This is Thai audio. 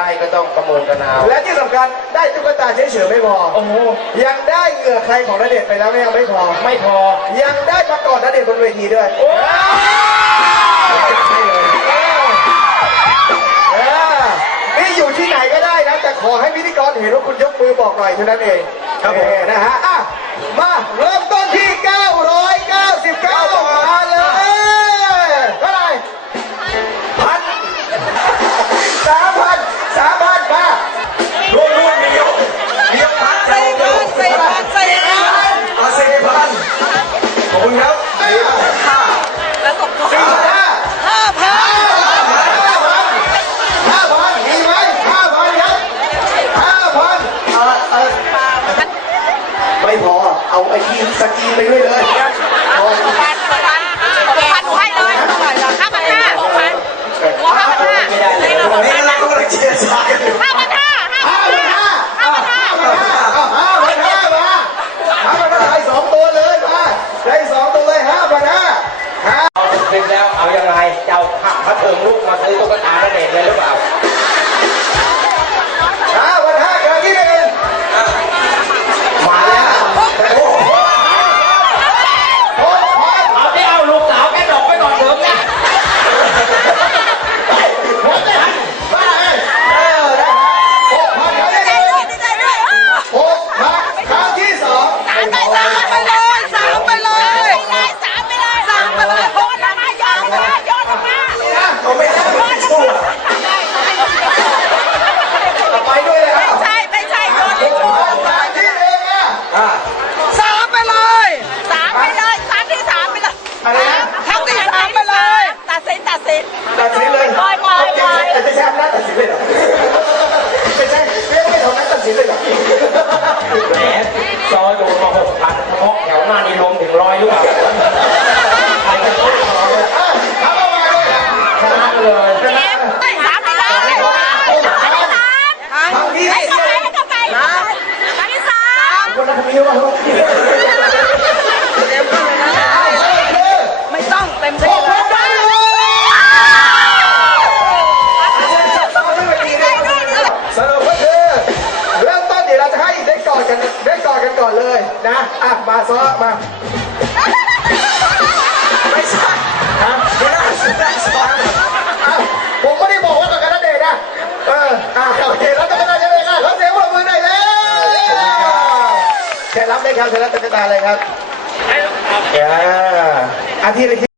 ได้ก็ต้องประมูลกันเอาและที่สำคัญได้ตุ๊กตาเฉยๆไม่พอโอ้โหยังได้เหงื่อใครของณเดชน์ไปแล้วไม่ยังไม่พอ ไม่พอ ยังได้ประกอดณเดชน์บนเวทีด้วยโอ้ยนี่อยู่ที่ไหนก็ได้นะแต่ขอให้พิธีกรเห็นว่าคุณยกมือบอกหน่อยเท่านั้นเองครับผมนะฮะอะ เอาไอ้ที่สกีไปด้วยเลย นะอะมาซ้อมาไม่ใช่ฮะไม่ได้ไม่ได้ซ้อผมไม่ได้บอกว่ากับกันเดชนะเอออะโอเคแล้วก็ได้ใช่ไหมครับขอเสียงปรบมือหน่แล้วแค่รับได้ครับแค่รับตะกตาเลยครับแค่าอาทิตย์